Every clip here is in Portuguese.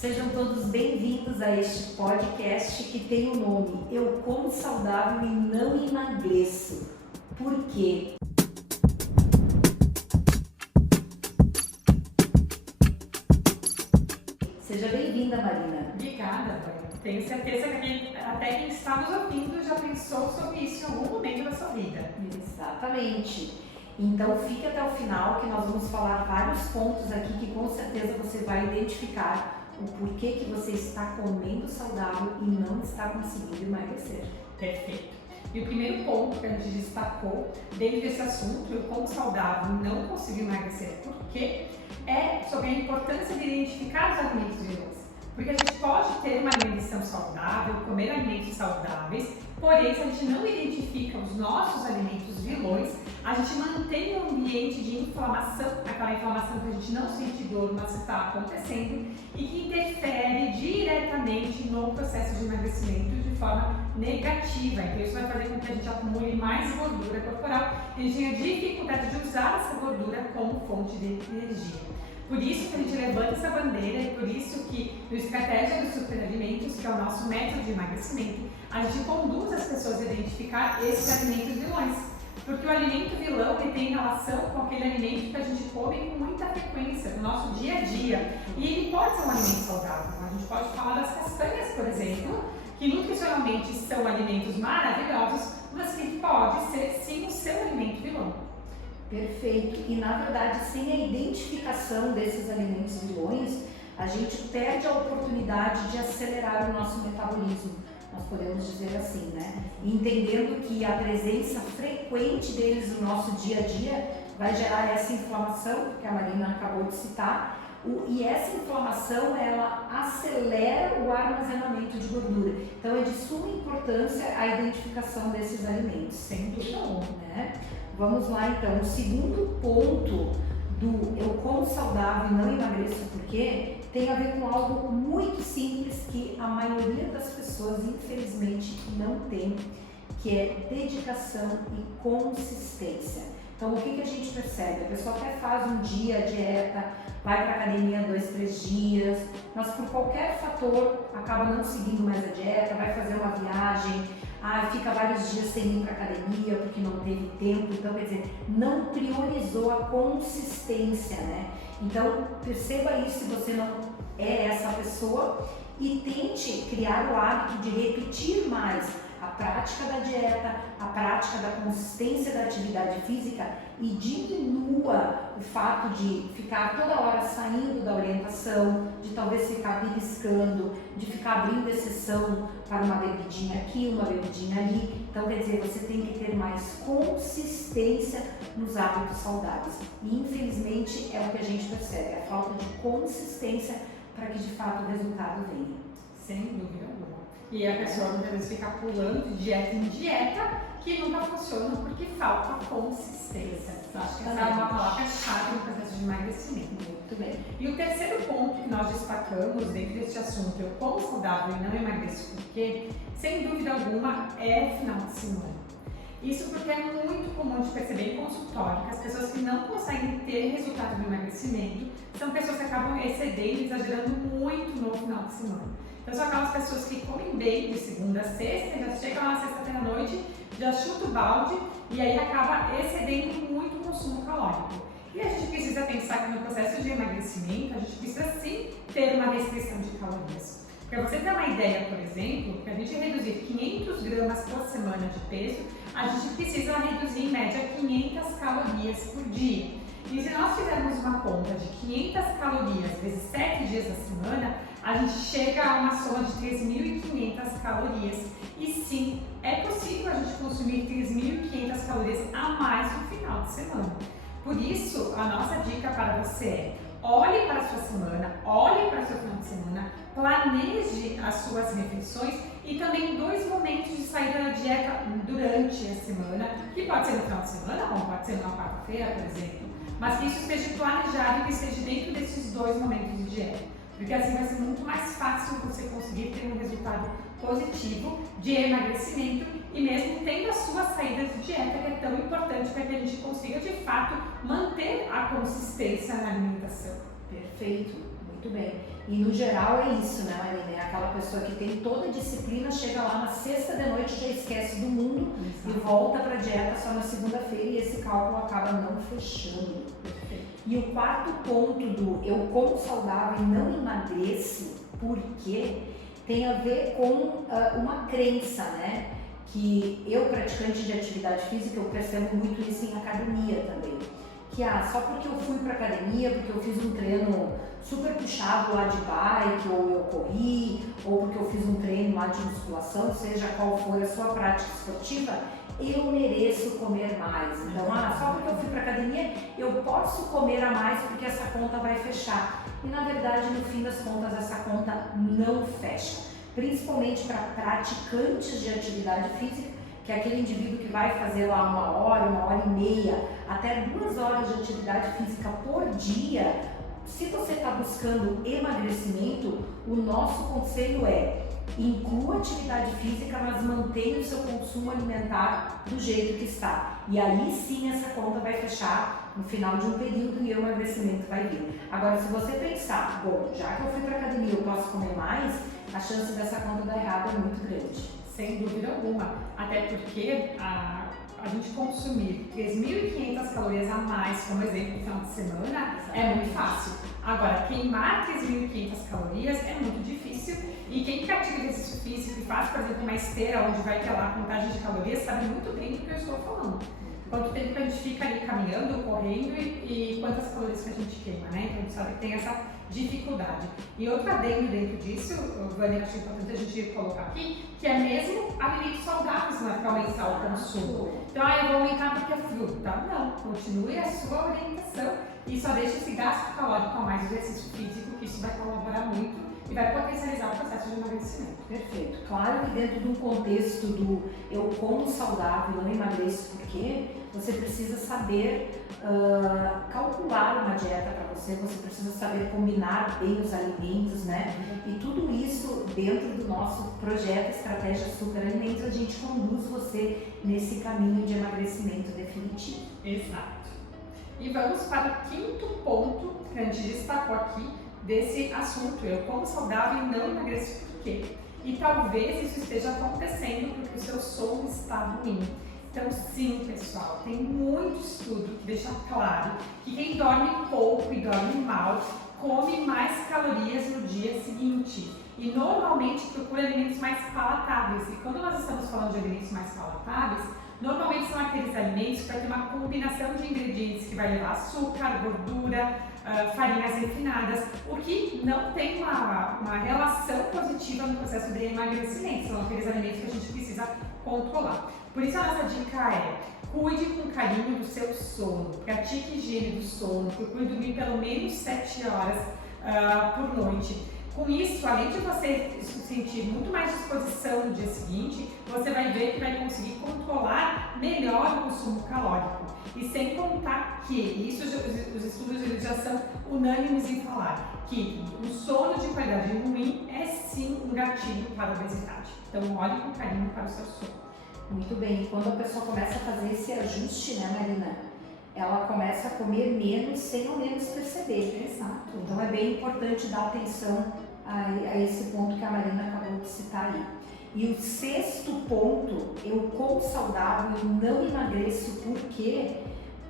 Sejam todos bem-vindos a este podcast que tem o nome Eu Como Saudável e Não Emagreço. Por quê? Seja bem-vinda, Marina. Obrigada, Dani. Tenho certeza que até quem está nos ouvindo já pensou sobre isso em algum momento da sua vida. Exatamente. Então fique até o final que nós vamos falar vários pontos aqui que com certeza você vai identificar o porquê que você está comendo saudável e não está conseguindo emagrecer. Perfeito. E o primeiro ponto que a gente destacou dentro desse assunto, eu como saudável e não consigo emagrecer, porque é sobre a importância de identificar os alimentos vilões. Porque a gente pode ter uma alimentação saudável, comer alimentos saudáveis, porém se a gente não identifica os nossos alimentos vilões, a gente mantém um ambiente de inflamação, aquela inflamação que a gente não sente dor, mas está acontecendo e que interfere diretamente no processo de emagrecimento de forma negativa. Então isso vai fazer com que a gente acumule mais gordura corporal e a gente tenha dificuldade de usar essa gordura como fonte de energia. Por isso que a gente levanta essa bandeira e por isso que no Estratégia dos Superalimentos, que é o nosso método de emagrecimento, a gente conduz as pessoas a identificar esses alimentos vilões. Porque o alimento vilão ele tem relação com aquele alimento que a gente come com muita frequência no nosso dia a dia. E ele pode ser um alimento saudável. A gente pode falar das castanhas, por exemplo, que nutricionalmente são alimentos maravilhosos, mas que pode ser sim o seu alimento vilão. Perfeito. E na verdade, sem a identificação desses alimentos vilões, a gente perde a oportunidade de acelerar o nosso metabolismo. Nós podemos dizer assim, né? Entendendo que a presença frequente deles no nosso dia a dia vai gerar essa inflamação, que a Marina acabou de citar, e essa inflamação, ela acelera o armazenamento de gordura. Então é de suma importância a identificação desses alimentos. Sem dúvida alguma, né? Vamos lá então, o segundo ponto do Eu Como Saudável e Não Emagreço Por Quê? Tem a ver com algo muito simples que a maioria das pessoas infelizmente não tem, que é dedicação e consistência. Então o que a gente percebe? A pessoa até faz um dia a dieta, vai para a academia 2, 3 dias, mas por qualquer fator acaba não seguindo mais a dieta, vai fazer uma viagem, fica vários dias sem ir para a academia porque não teve tempo, então quer dizer, não priorizou a consistência, né? Então perceba isso se você não é essa pessoa e tente criar o hábito de repetir mais a prática da dieta, a prática da consistência da atividade física e diminua o fato de ficar toda hora saindo da orientação, de talvez ficar beliscando, de ficar abrindo exceção para uma bebidinha aqui, uma bebidinha ali. Então quer dizer, você tem que ter mais consistência nos hábitos saudáveis. E infelizmente é o que a gente percebe, a falta de consistência para que de fato o resultado venha. Sem dúvida alguma. E a pessoa muitas vezes fica pulando de dieta em dieta, que nunca funciona porque falta consistência. Acho que essa é uma palavra-chave no processo de emagrecimento. Muito bem. E o terceiro ponto que nós destacamos dentro deste assunto, eu como saudável e não emagreço porque, sem dúvida alguma, é final de semana. Isso porque é muito comum de perceber em consultório que as pessoas que não conseguem ter resultado no emagrecimento são pessoas que acabam excedendo e exagerando muito no final de semana. Então são aquelas pessoas que comem bem de segunda a sexta, já chega lá na sexta-feira à noite, já chuta o balde e aí acaba excedendo muito o consumo calórico. E a gente precisa pensar que no processo de emagrecimento, a gente precisa sim ter uma restrição de calorias. Para você ter uma ideia, por exemplo, que a gente reduzir 500 gramas por semana de peso, a gente precisa reduzir em média 500 calorias por dia. E se nós fizermos uma conta de 500 calorias vezes 7 dias da semana, a gente chega a uma soma de 3.500 calorias. E sim, é possível a gente consumir 3.500 calorias a mais no final de semana. Por isso, a nossa dica para você é: olhe para a sua semana, olhe para o seu final de semana, planeje as suas refeições e também 2 momentos de saída da dieta durante a semana, que pode ser no final de semana, como pode ser numa quarta-feira, por exemplo, mas que isso esteja planejado e que esteja dentro desses 2 momentos de dieta. Porque assim vai ser muito mais fácil você conseguir ter um resultado positivo de emagrecimento e mesmo tendo as suas saídas de dieta, que é tão importante para que a gente consiga de fato manter a consistência na alimentação. Perfeito, Muito bem. E no geral é isso, né, Marina? É aquela pessoa que tem toda a disciplina, chega lá na sexta de noite, já esquece do mundo e volta para a dieta só na segunda-feira e esse cálculo acaba não fechando. E o quarto ponto do eu como saudável e não emagreço, por quê? Tem a ver com uma crença, né? Que eu, praticante de atividade física, eu percebo muito isso em academia também. Que só porque eu fui para academia, porque eu fiz um treino super puxado lá de bike, ou eu corri, ou porque eu fiz um treino lá de musculação, seja qual for a sua prática esportiva, eu mereço comer mais. Então, só porque eu fui para academia, eu posso comer a mais porque essa conta vai fechar. E na verdade, no fim das contas, essa conta não fecha. Principalmente para praticantes de atividade física, que é aquele indivíduo que vai fazer lá 1 hora, 1 hora e meia, até 2 horas de atividade física por dia. Se você está buscando emagrecimento, o nosso conselho é: inclua atividade física, mas mantenha o seu consumo alimentar do jeito que está. E aí sim essa conta vai fechar no final de um período e o emagrecimento vai vir. Agora, se você pensar, bom, já que eu fui para academia, eu posso comer mais, a chance dessa conta dar errado é muito grande. Sem dúvida alguma. Até porque a gente consumir 3.500 calorias a mais, como exemplo, no final de semana, é muito fácil. Agora, queimar 3.500 calorias é muito difícil e quem pratica exercício físico e faz, por exemplo, uma esteira onde vai ter lá a contagem de calorias, sabe muito bem do que eu estou falando. Quanto tempo que a gente fica ali caminhando, correndo e quantas calorias que a gente queima, né? Então a gente sabe que tem essa dificuldade. E outro adendo dentro disso, Vânia, acho importante a gente colocar aqui, que é mesmo alimentos saudáveis, não é para aumentar o consumo. Então, eu vou aumentar porque é fruta. Não, continue a sua orientação e só deixe esse gasto calórico a mais do exercício físico, que isso vai colaborar muito e vai potencializar o processo de emagrecimento. Perfeito. Claro que dentro de um contexto do eu como saudável, não emagreço porque você precisa saber calcular uma dieta para você precisa saber combinar bem os alimentos, né? E tudo isso dentro do nosso projeto Estratégia Super Alimentos, a gente conduz você nesse caminho de emagrecimento definitivo. Exato. E vamos para o quinto ponto que a gente destacou aqui desse assunto, eu como saudável e não emagreço por quê? E talvez isso esteja acontecendo porque o seu sono está ruim. Então sim, pessoal, tem muito estudo que deixa claro que quem dorme pouco e dorme mal come mais calorias no dia seguinte e normalmente procura alimentos mais palatáveis. E quando nós estamos falando de alimentos mais palatáveis, normalmente são aqueles alimentos que vai ter uma combinação de ingredientes que vai levar açúcar, gordura, farinhas refinadas, o que não tem uma relação positiva no processo de emagrecimento. São aqueles alimentos que a gente precisa controlar. Por isso a nossa dica é: cuide com carinho do seu sono, pratique higiene do sono, procure dormir pelo menos 7 horas por noite. Com isso, além de você sentir muito mais disposição no dia seguinte, você vai ver que vai conseguir controlar melhor o consumo calórico. E sem contar que, isso os estudos eles já são unânimes em falar, que um sono de qualidade ruim é sim um gatilho para a obesidade. Então olhe com carinho para o seu sono. Muito bem, quando a pessoa começa a fazer esse ajuste, né, Marina? Ela começa a comer menos sem ao menos perceber. Exato. Então é bem importante dar atenção a esse ponto que a Marina acabou de citar aí. E o sexto ponto, eu como saudável e não emagreço porque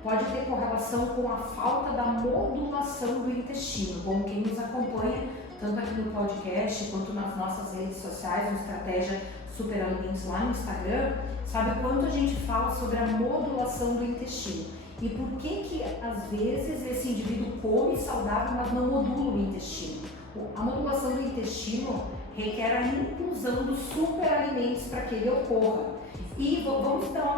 pode ter correlação com a falta da modulação do intestino. Como quem nos acompanha, tanto aqui no podcast quanto nas nossas redes sociais, no Estratégia Super Alimentos lá no Instagram, sabe quanto a gente fala sobre a modulação do intestino. E por que às vezes esse indivíduo come saudável, mas não modula o intestino? A modulação do intestino requer a inclusão dos superalimentos para que ele ocorra. E vamos dar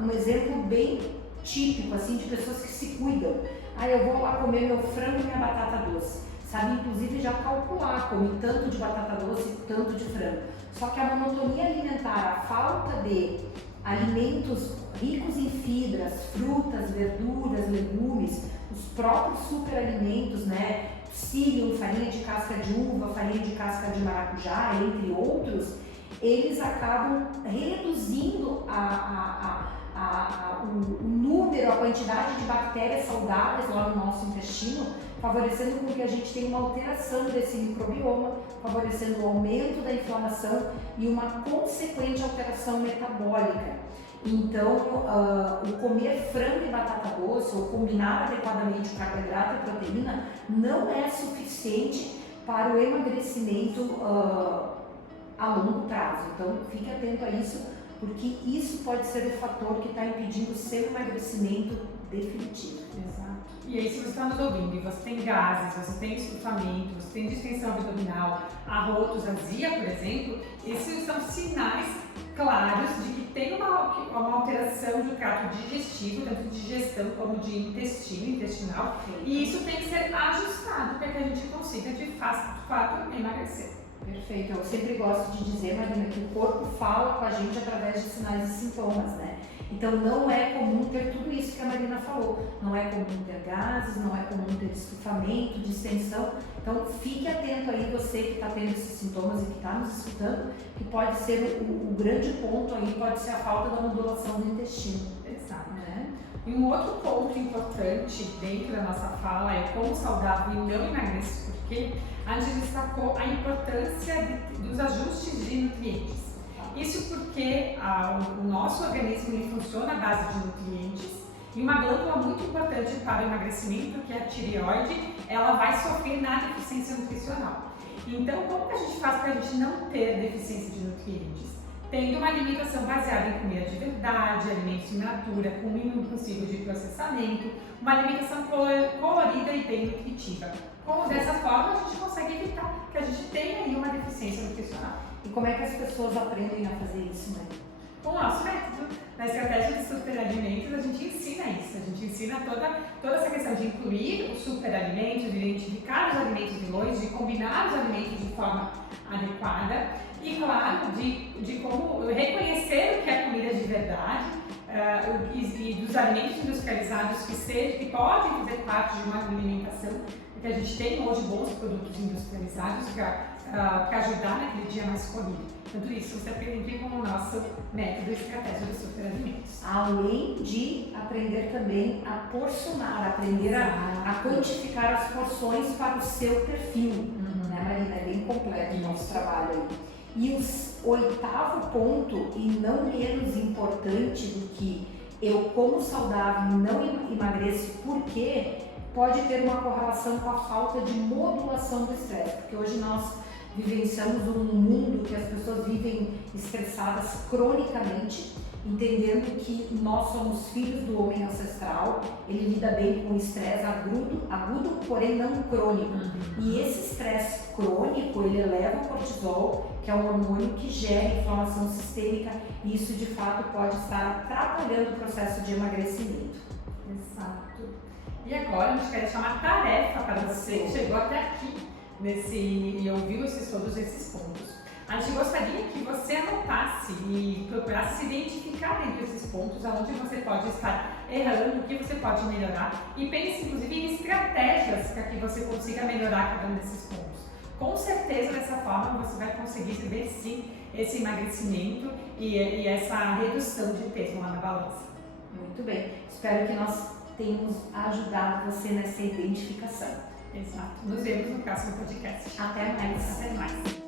um exemplo bem típico assim, de pessoas que se cuidam. Eu vou lá comer meu frango e minha batata doce. Sabe, inclusive, já calcular, come tanto de batata doce, tanto de frango. Só que a monotonia alimentar, a falta de alimentos ricos em fibras, frutas, verduras, legumes, os próprios superalimentos, né? Psyllium, farinha de casca de uva, farinha de casca de maracujá, entre outros, eles acabam reduzindo o número, a quantidade de bactérias saudáveis lá no nosso intestino, favorecendo com que a gente tenha uma alteração desse microbioma, favorecendo o aumento da inflamação e uma consequente alteração metabólica. Então, o comer frango e batata doce ou combinar adequadamente o carboidrato e a proteína não é suficiente para o emagrecimento a longo prazo. Então, fique atento a isso, porque isso pode ser o fator que está impedindo o seu emagrecimento definitivo. Exato. E aí, se você está nos ouvindo e você tem gases, você tem estufamento, você tem distensão abdominal, arrotos, azia, por exemplo, esses são sinais claros de que tem uma alteração do trato digestivo, tanto de digestão como de intestinal, e isso tem que ser ajustado para que a gente consiga, de fato, emagrecer. Perfeito. Eu sempre gosto de dizer, Marina, que o corpo fala com a gente através de sinais e sintomas, né? Então não é comum ter tudo isso que a Marina falou. Não é comum ter gases, não é comum ter estufamento, distensão. Então fique atento aí, você que está tendo esses sintomas e que está nos escutando, que pode ser o grande ponto aí, pode ser a falta da modulação do intestino. Exato. Né? E um outro ponto importante dentro da nossa fala é como saudável e não emagrece, porque a gente destacou a importância dos ajustes de nutrientes. Isso porque o nosso organismo ele funciona à base de nutrientes e uma glândula muito importante para o emagrecimento, que é a tireoide, ela vai sofrer na deficiência nutricional. Então, como que a gente faz para a gente não ter deficiência de nutrientes? Tendo uma alimentação baseada em comida de verdade, alimentos in natura, com o mínimo possível de processamento, uma alimentação colorida e bem nutritiva. Dessa forma, a gente consegue evitar que a gente tenha aí uma deficiência nutricional. E como é que as pessoas aprendem a fazer isso, né? Com o nosso método, na estratégia de superalimentos, a gente ensina isso. A gente ensina toda essa questão de incluir os superalimentos, de identificar os alimentos vilões, de combinar os alimentos de forma adequada e, claro, de como reconhecer o que é comida de verdade e dos alimentos industrializados que podem fazer parte de uma alimentação, porque a gente tem hoje bons produtos industrializados para ajudar naquele dia mais corrido. Tudo isso você aprende com o nosso método estratégia dos superalimentos. Além de aprender também a porcionar, aprender a quantificar as porções para o seu perfil, né, Marina? É bem completo o nosso trabalho aí. E o oitavo ponto, e não menos importante do que eu como saudável e não emagreço, porque pode ter uma correlação com a falta de modulação do estresse, porque hoje nós vivenciamos um mundo que as pessoas vivem estressadas cronicamente, entendendo que nós somos filhos do homem ancestral, ele lida bem com o estresse agudo, porém não crônico. E esse estresse crônico, ele eleva o cortisol, que é um hormônio que gera inflamação sistêmica, e isso de fato pode estar atrapalhando o processo de emagrecimento. Exato. E agora a gente quer deixar uma tarefa para você que chegou até aqui e ouviu todos esses pontos. A gente gostaria que você anotasse e procurasse se identificar entre esses pontos, onde você pode estar errando, o que você pode melhorar, e pense inclusive em estratégias para que você consiga melhorar cada um desses pontos. Com certeza, dessa forma, você vai conseguir ver sim esse emagrecimento e essa redução de peso lá na balança. Muito bem, espero que nós tenhamos ajudado você nessa identificação. Exato. Nos vemos no próximo podcast. Até mais. Até mais.